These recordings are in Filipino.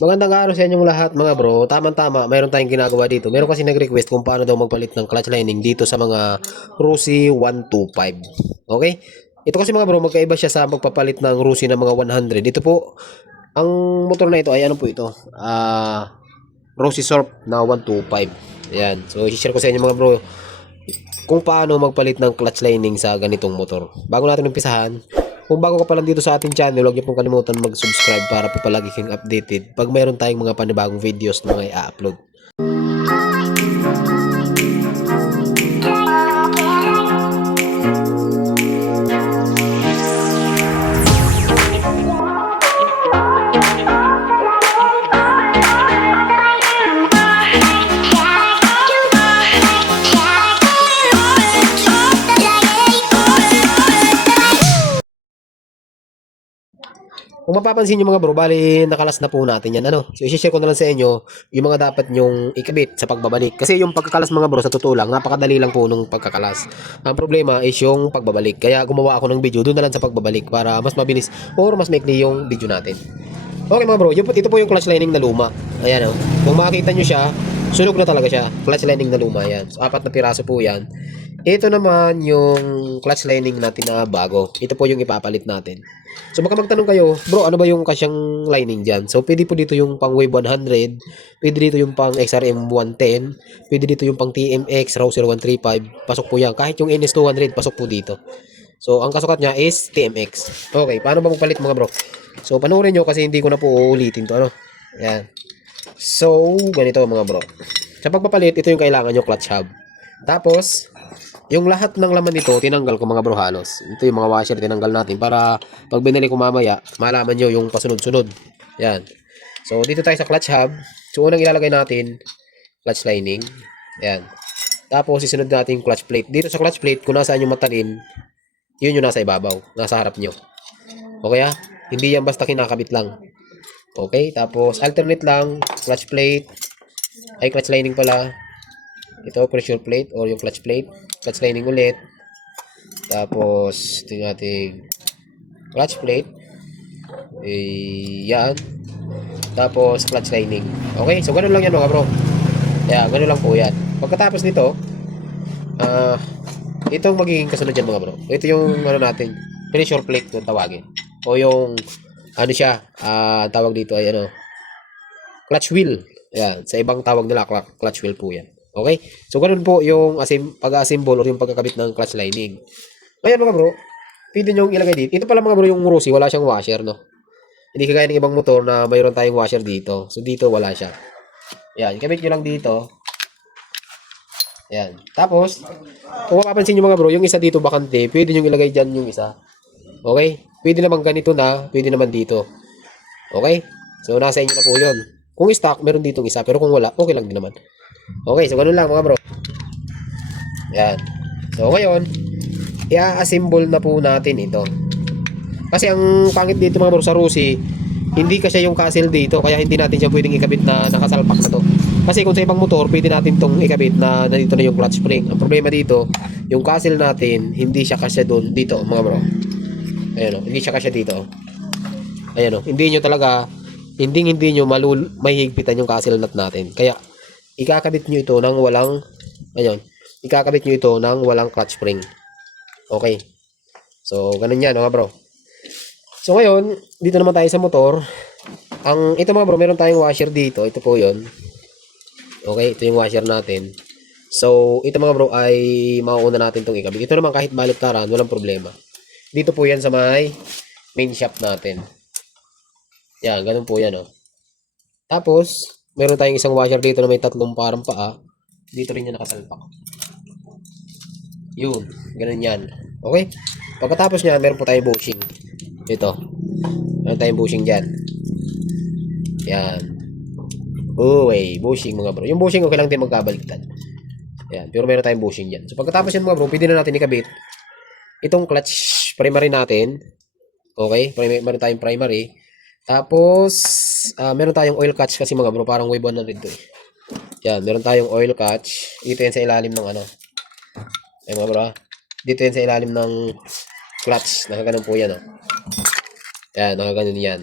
Magandang araw sa inyong lahat mga bro. Tama-tama, mayroon tayong ginagawa dito. Meron kasi nag-request kung paano daw magpalit ng clutch lining dito sa mga Rusi 125. Okay? Ito kasi mga bro, magkaiba siya sa magpapalit ng Rusi ng mga 100. Ito po, ang motor na ito ay ano po ito? Rusi Surf na 125. Ayan. So, i-share ko sa inyo mga bro kung paano magpalit ng clutch lining sa ganitong motor. Bago natin umpisahan, kung bago ka pa lang dito sa ating channel, huwag niyo pong kalimutan mag-subscribe para po palagi kang updated pag mayroon tayong mga panibagong videos na mga i-upload. Kung mapapansin nyo mga bro, bali nakalas na po natin yan. Ano? So, i-share ko na lang sa inyo yung mga dapat nyong ikabit sa pagbabalik. Kasi yung pagkakalas mga bro, sa totoo lang, napakadali lang po nung pagkakalas. Ang problema is yung pagbabalik. Kaya gumawa ako ng video doon na lang sa pagbabalik para mas mabilis or mas maikli yung video natin. Okay mga bro, ito po yung clutch lining na luma. Ayan o. Kung makikita nyo siya, sunog na talaga siya. Clutch lining na luma yan. So, 4 na piraso po yan. Ito naman yung clutch lining natin na bago. Ito po yung ipapalit natin. So baka magtanong kayo, bro, ano ba yung kasyang lining dyan? So pwede po dito yung pang Wave 100, pwede dito yung pang XRM 110, pwede dito yung pang TMX, Rouser 135, pasok po yan. Kahit yung NS 200, pasok po dito. So ang kasukat niya is TMX. Okay, paano ba magpalit mga bro? So panoorin nyo kasi hindi ko na po uulitin to. Ano? Yan. So ganito mga bro. Sa pagpapalit, ito yung kailangan nyo clutch hub. Tapos, yung lahat ng laman nito, tinanggal ko mga bro halos. Ito yung mga washer, tinanggal natin para pag binili ko mamaya, malaman nyo yung pasunod-sunod. Yan. So, dito tayo sa clutch hub. So, unang ilalagay natin, clutch lining. Yan. Tapos, isunod natin yung clutch plate. Dito sa clutch plate, kung nasaan yung matalim, yun yung nasa ibabaw, nasa harap nyo. Okay Hindi yan basta kinakabit lang. Okay? Tapos, alternate lang, clutch plate, ay clutch lining pala. Ito, pressure plate or yung clutch plate. Clutch lining ulit. Tapos, ito yung ating clutch plate. Yan. Tapos, clutch lining. Okay, so ganun lang yan mga bro. Kaya, ganun lang po yan. Pagkatapos nito, itong magiging kasunod yan mga bro. Ito yung ano natin, pressure plate kung tawagin. O yung, ano siya, tawag dito ay ano, clutch wheel. Yan, sa ibang tawag nila, clutch wheel po yan. Okay? So, ganun po yung pag-assemble or yung pagkakabit ng clutch lining. Ngayon mga bro, pwede nyo ilagay dito. Ito pala mga bro yung Rusi, wala siyang washer, no? Hindi kagaya ng ibang motor na mayroon tayong washer dito. So, dito wala siya. Yan, ikabit nyo lang dito. Yan. Tapos, kung mapapansin nyo mga bro, yung isa dito bakante, pwede nyo ilagay dyan yung isa. Okay? Pwede naman ganito na, pwede naman dito. Okay? So, nasa inyo na po yun. Kung stock, meron ditong isa. Pero kung wala, okay lang din naman. Okay, so ganun lang mga bro. Yan. So ngayon, i-assemble na po natin ito. Kasi ang pangit dito mga bro sa Rusi, hindi kasi yung castle dito, kaya hindi natin siya pwedeng ikabit na nakasalpak na to. Kasi kung sa ibang motor, pwede natin tong ikabit na nandito na yung clutch spring. Ang problema dito, yung castle natin, hindi siya kasya doon dito mga bro. Ayan o, hindi siya kasya dito. Ayan o, hindi nyo mahihigpitan yung castle nut natin. Kaya ikakabit nyo ito ng walang clutch spring. Okay. So, ganun yan mga bro. So, ngayon, dito naman tayo sa motor. Ito mga bro, meron tayong washer dito. Ito po yun. Okay, ito yung washer natin. So, ito mga bro ay mauuna natin itong ikabit. Ito naman kahit baliktaran, walang problema. Dito po yan sa may main shaft natin. Yan, ganun po yan Tapos, meron tayong isang washer dito na may tatlong parang paa. Dito rin yan nakasalpak. Yun. Ganun yan. Okay? Pagkatapos niya, meron po tayong bushing. Ito. Meron tayong bushing dyan. Yan. Bushing mga bro. Yung bushing okay lang din magkabaliktad. Yan. Pero meron tayong bushing dyan. So pagkatapos yan mga bro, pwede na natin ikabit itong clutch primary natin. Okay? Meron tayong primary. Tapos, meron tayong oil catch kasi mga bro, parang Wave 100 to eh. Yan, meron tayong oil catch. Dito yan sa ilalim ng ano. Ay mga bro. Dito yan sa ilalim ng clutch. Nakaganon po yan Yan, nakaganon yan.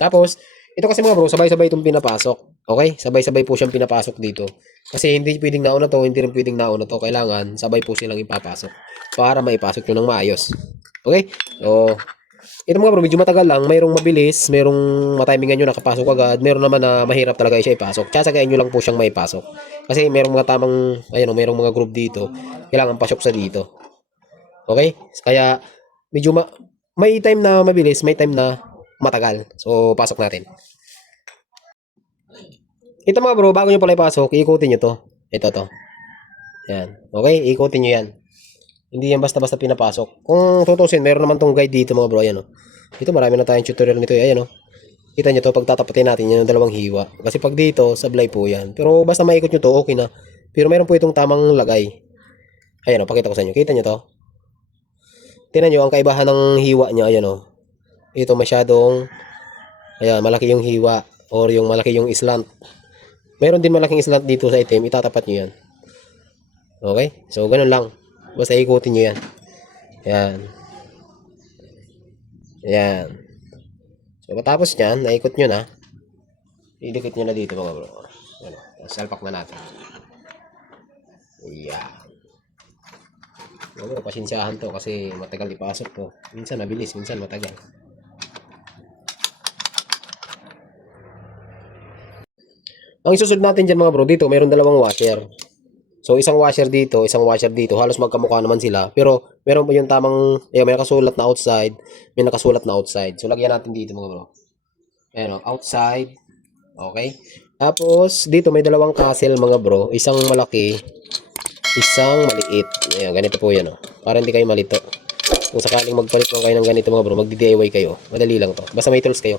Tapos, Ito kasi mga bro, sabay-sabay itong pinapasok. Okay? Sabay-sabay po siyang pinapasok dito. Kasi hindi pwedeng nauna to, hindi rin pwedeng nauna to. Kailangan sabay po silang ipapasok para maipasok nyo ng maayos. Okay? So, ito mga bro, medyo matagal lang. Mayroong mabilis, mayroong matimingan nyo nakapasok agad. Mayroon naman na mahirap talaga siya ipasok. Tsasagayin nyo lang po siyang maipasok. Kasi mayroong mga tamang, ayun o, mayroong mga group dito. Kailangan pasok sa dito. Okay? Kaya, medyo may time na mabilis, may time na matagal. So, pasok natin. Ito mga bro, bago nyo pala ipasok, iikutin nyo to. Ito to. Yan. Okay? Iikutin nyo yan. Hindi yan basta-basta pinapasok. Kung tutusin, meron naman tong guide dito mga bro. Ayan o. Ito marami na tayong tutorial nito. Ayan o. Kita nyo to, pag tatapatin natin yan ng dalawang hiwa. Kasi pag dito, sablay po yan. Pero basta maikot nyo to, okay na. Pero meron po itong tamang lagay. Ayan o, pakita ko sa inyo. Kita nyo to. Tingnan nyo, ang kaibahan ng hiwa niya. Ayan o. Ito masyadong, ayan, malaki yung hiwa. Or yung malaki yung slant. Meron din malaking slant dito sa item. Itatapat nyo yan. Okay? So, ganun lang. Basta ikutin nyo yan. Ayan. Ayan. So, matapos nyan, naikot nyo na. Idikit nyo na dito mga bro. Ano, salpak na natin. Ayan. Bro, pasensyahan to kasi matagal ipasok to. Minsan mabilis, minsan matagal. Ang isusunod natin dyan mga bro, dito mayroon dalawang washer. So, isang washer dito, isang washer dito. Halos magkamukha naman sila. Pero, meron po yung tamang, may nakasulat na outside, may nakasulat na outside. So, lagyan natin dito mga bro. Ayan o, outside. Okay. Tapos, dito may dalawang castle mga bro. Isang malaki, isang maliit. Ayan, ganito po yan o. Para hindi kayo malito. Kung sakaling magpalit mo kayo ng ganito mga bro, magdi-DIY kayo. Madali lang to. Basta may tools kayo.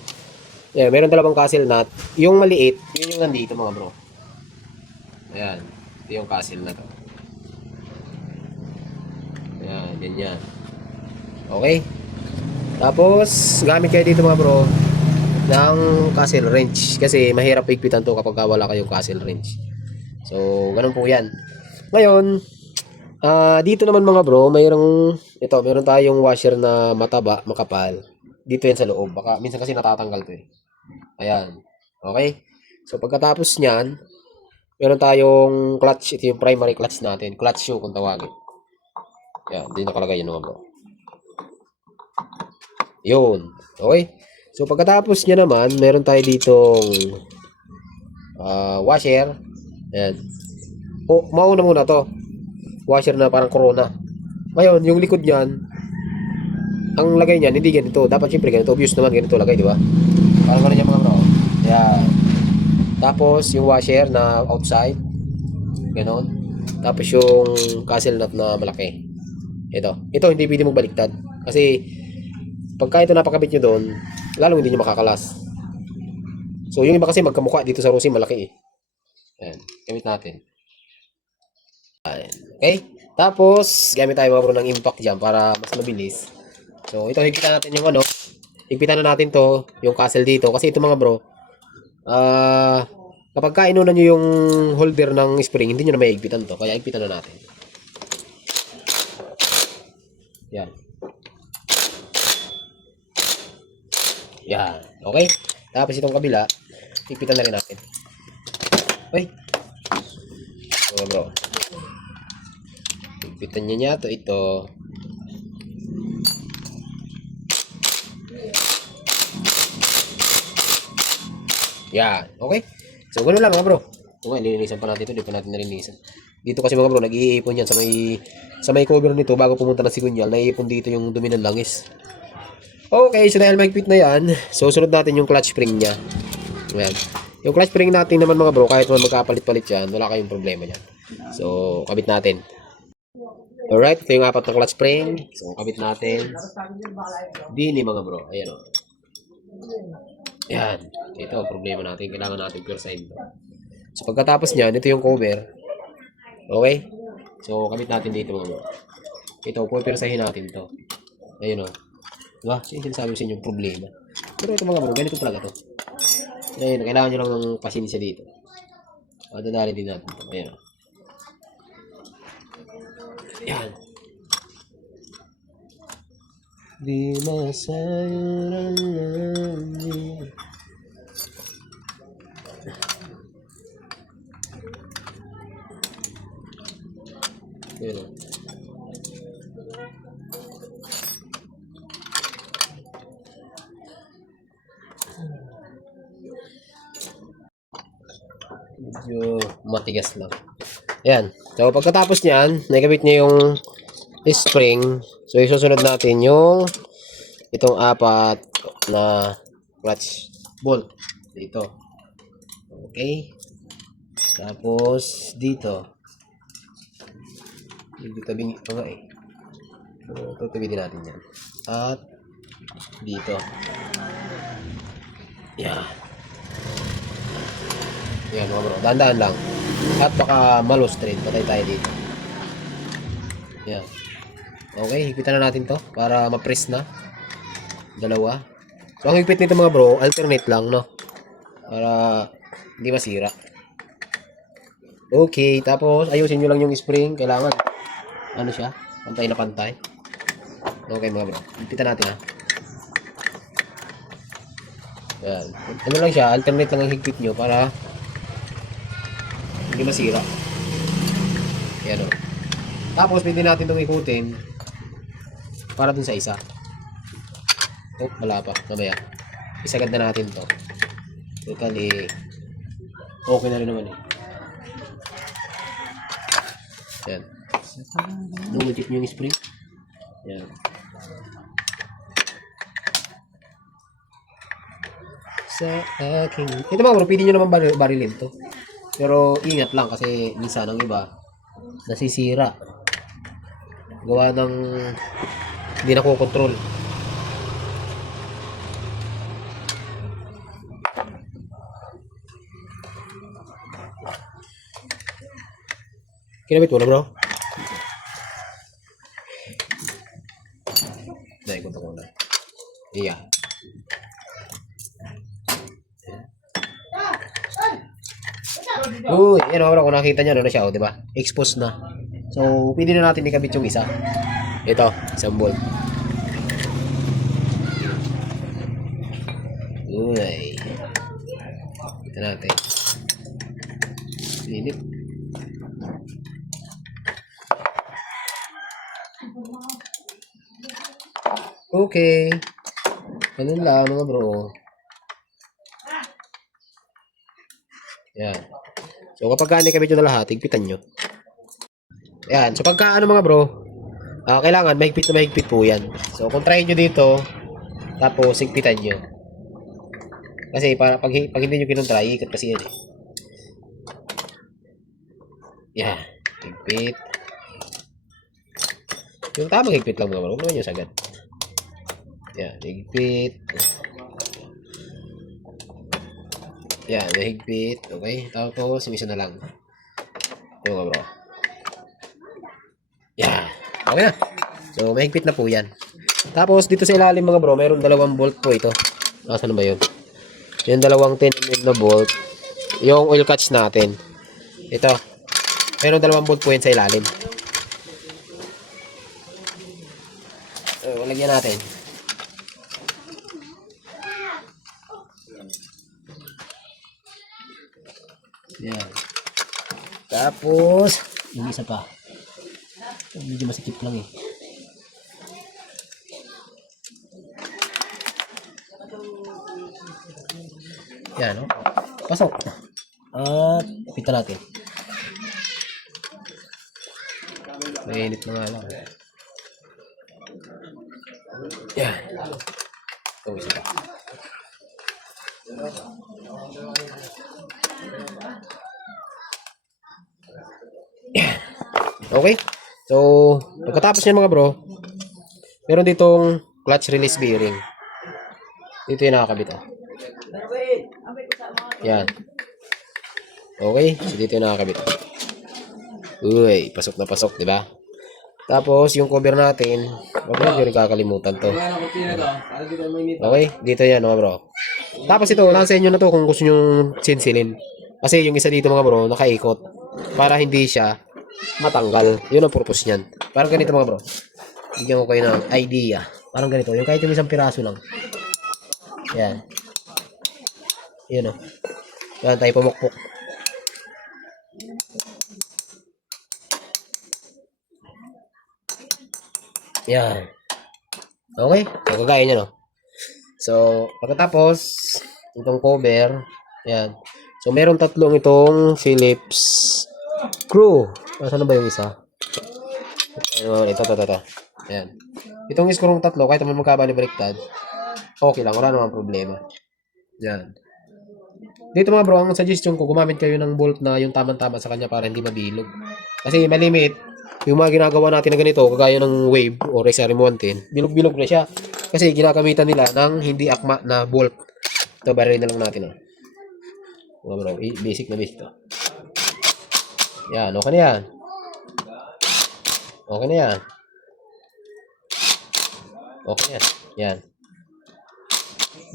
Ayan, meron dalawang castle nut. Yung maliit, yun yung nandito mga bro. Ayan. Ito yung castle na to. Ayan, ganyan. Okay. Tapos, gamit kayo dito mga bro ng castle wrench. Kasi mahirap higpitan to kapag wala kayong castle wrench. So, ganun po yan. Ngayon, dito naman mga bro, meron tayong washer na mataba, makapal. Dito yan sa loob. Baka, minsan kasi natatanggal to eh. Ayan. Okay? So, pagkatapos nyan, meron tayong clutch. Ito yung primary clutch natin. Clutch shoe kung tawagin. Ayan. Hindi nakalagay yun mga bro. Yun. Okay? So, pagkatapos niya naman, meron tayo ditong washer. Ayan. Mauna muna to. Washer na parang Corona. Ngayon, yung likod niyan, ang lagay niyan, hindi ganito. Dapat syempre ganito. Obvious naman ganito lagay, di ba? Parang ganun yung mga bro. Ayan. Tapos, yung washer na outside. Ganon. Tapos, yung castle nut na malaki. Ito hindi pwede mong baliktad. Kasi, pagka ito napakabit nyo doon, lalong hindi nyo makakalas. So, yung iba kasi magkamukha dito sa Rosie, malaki eh. Ayan. Gamit natin. Ayan. Okay? Tapos, gamit tayo mga bro ng impact dyan para mas mabilis. So, ito higpitan natin yung ano. Higpitan na natin to, yung castle dito. Kasi ito mga bro, kapag kainunan nyo yung holder ng spring, hindi nyo na may higpitan to. Kaya higpitan na natin. Yan. Yan. Okay? Tapos itong kabila, higpitan na rin natin. Okay? Mga bro. Higpitan nyo niya to ito. Yan. Okay? So, gano'n lang mga bro. Okay, lilinisan pa natin ito. Di pa natin nalinisan. Dito kasi mga bro, nag-iipon yan sa may cover nito bago pumunta na si Kunyal. Naiipon dito yung dumi ng langis. Okay, so dahil mahigpit na yan, so sunod natin yung clutch spring niya. Ayan. Yung clutch spring natin naman mga bro, kahit man magkapalit-palit yan, wala kayong problema yan. So, kabit natin. Alright, ito yung apat na clutch spring. So, kabit natin. Dini mga bro. Ayan o. Yan. Ito ang problema natin. Kailangan natin pursahin to. So, pagkatapos niyan, ito yung cover. Okay? So, kabit natin dito mga bro. Ito, pupirsahin natin to. Ayun o. Diba? So, yung sinasabi sa inyo problema. Pero ito mga bro, ganito talaga to. Ayun, kailangan nyo lang ng pasensya dito. Dadali din natin to. Ayun o. Yan. Di masayang langit. Yun, oh. Medyo matigas lang. Ayan. So, pagkatapos niyan, nakabit niya yung spring. So, isusunod natin yung itong apat na clutch bolt dito. Okay. Tapos, dito. Tabi ito nga eh. So, tabi natin yan. At, dito. Yan. Yan mga bro. Dahan-dahan lang. At baka malos train. Patay tayo dito. Yan. Okay, higpitan na natin to para ma-press na. Dalawa. So, ang higpit nito mga bro, alternate lang, no? Para hindi masira. Okay, tapos ayusin nyo lang yung spring. Kailangan, ano siya? Pantay na pantay. Okay mga bro. Higpitan natin ha. Yan. Ano lang siya, alternate lang ang higpit nyo para hindi masira. Yan o. Tapos, pwede natin itong ikutin para dun sa isa. Oh, wala pa. Mamaya. Isagad na natin to. Total eh. Okay na rin naman eh. Yan. Double check nyo yung spring. Yan. Sa aking... Ito mga bro, pwede nyo naman barilin to. Pero ingat lang kasi minsan ang iba nasisira. Gawa ng hindi na ko-control. Kinabit mo na bro? Naikot ako na. Iya. Uy, yan bro, kung nakita nyo, ano na siya, oh, diba? Exposed na. So, pwede na natin ikabit yung isa. Ito, isang bolt. Uy. Ito natin. Init. Okay. Ganun lang mga bro. Yan. So, kapag ikabit nyo na lahat, higpitan nyo. Yan. So, pagka mga bro, kailangan mahigpit na mahigpit po yan. So, kung try nyo dito, tapos higpitan nyo. Kasi para pag hindi nyo kinuntry, ikot kasi yan eh. Yan. Higpit. Yung tamang higpit lang mga bro. Huwag naman yung sagad. Yan. Higpit. Yan. Higpit. Okay. Tapos, yung isa na lang. Ito mga bro. Yan. Okay na. So, mahigpit na po yan. Tapos, dito sa ilalim mga bro, mayroon dalawang bolt po ito. Saan ba yun? Yung dalawang 10mm na bolt. Yung oil catch natin. Ito. Mayroon dalawang bolt po yan sa ilalim. So, lagyan natin. Yan. Tapos, yung isa pa. Medyo masikip lang eh. Yan, no? Pasok. At, pita natin. Mainit na nga lang. Yan. Ito, isa pa. Yan. Okay. So, pagkatapos yan mga bro, meron ditong clutch release bearing. Dito yung nakakabit. Yan. Okay. So, dito yung nakakabit. Uy, pasok na pasok, di ba? Tapos, yung cover natin, wag na yung kakalimutan to. Okay, dito yan mga bro. Tapos ito, nasa inyo na to kung gusto nyo sinsilin. Kasi yung isa dito mga bro, nakaikot. Para hindi siya matanggal. Yun ang purpose niyan. Parang ganito mga bro. Bigyan ko kayo ng idea. Parang ganito. Yung kahit yung isang piraso lang. Yan. Yun o. Yan tayo, pumukpok. Yan. Okay? So, kagaya niya, no? So, pagkatapos, itong cover, yan. So, meron tatlong itong Philips screw. Saan na ba yung isa? Ito. Yan. Itong screw tatlo, kahit naman magkabali-baliktad, okay lang, wala namang problema. Yan. Dito mga bro, ang suggestion ko, gumamit kayo ng bolt na yung tamang-tama sa kanya para hindi mabilog. Kasi malimit, yung mga ginagawa natin na ganito, kagaya ng Wave o XRM110, bilog-bilog na siya. Kasi ginagamitan nila ng hindi akma na bolt. Ito, barili na lang natin. Mga bro, basic na basic to. Yan, okay na yan. Okay na yan. Okay na yan. Yan.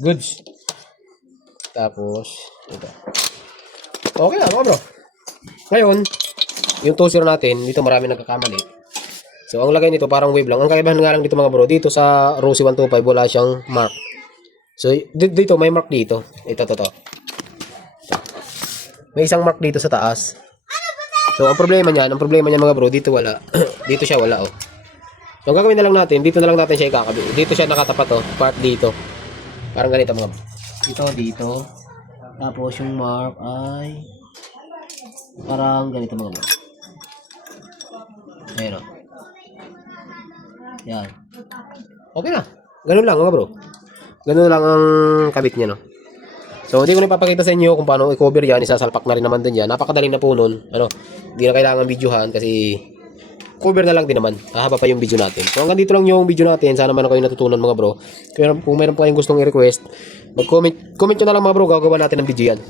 Goods. Tapos, ito. Okay na, mga bro. Ngayon, yung toaster natin, dito marami nagkakamali. So, ang lagay nito parang wave lang. Ang kaibahan nga lang dito mga bro, dito sa Rosy 125, wala siyang mark. So, dito, may mark dito. Ito. May isang mark dito sa taas. So, ang problema niya mga bro, dito wala. Dito siya wala, oh. So, ang gagawin na lang natin, dito na lang natin siya ikakabit. Dito siya nakatapat, oh. Part dito. Parang ganito mga bro. Dito. Tapos yung mark ay parang ganito mga bro. Ayan, oh. Yan. Okay na. Ganun lang mga bro. Ganun lang ang kabit niya, no. So, hindi ko na ipapakita sa inyo kung paano i-cover yan. Isasalpak na rin naman din yan. Napakadaling na po nun. Hindi na kailangan videohan kasi cover na lang din naman. Hahaba pa yung video natin. So, hanggang dito lang yung video natin. Sana man kayo natutunan mga bro. Kung meron po kayong gustong i-request, comment nyo na lang mga bro. Gagawa natin ng video yan.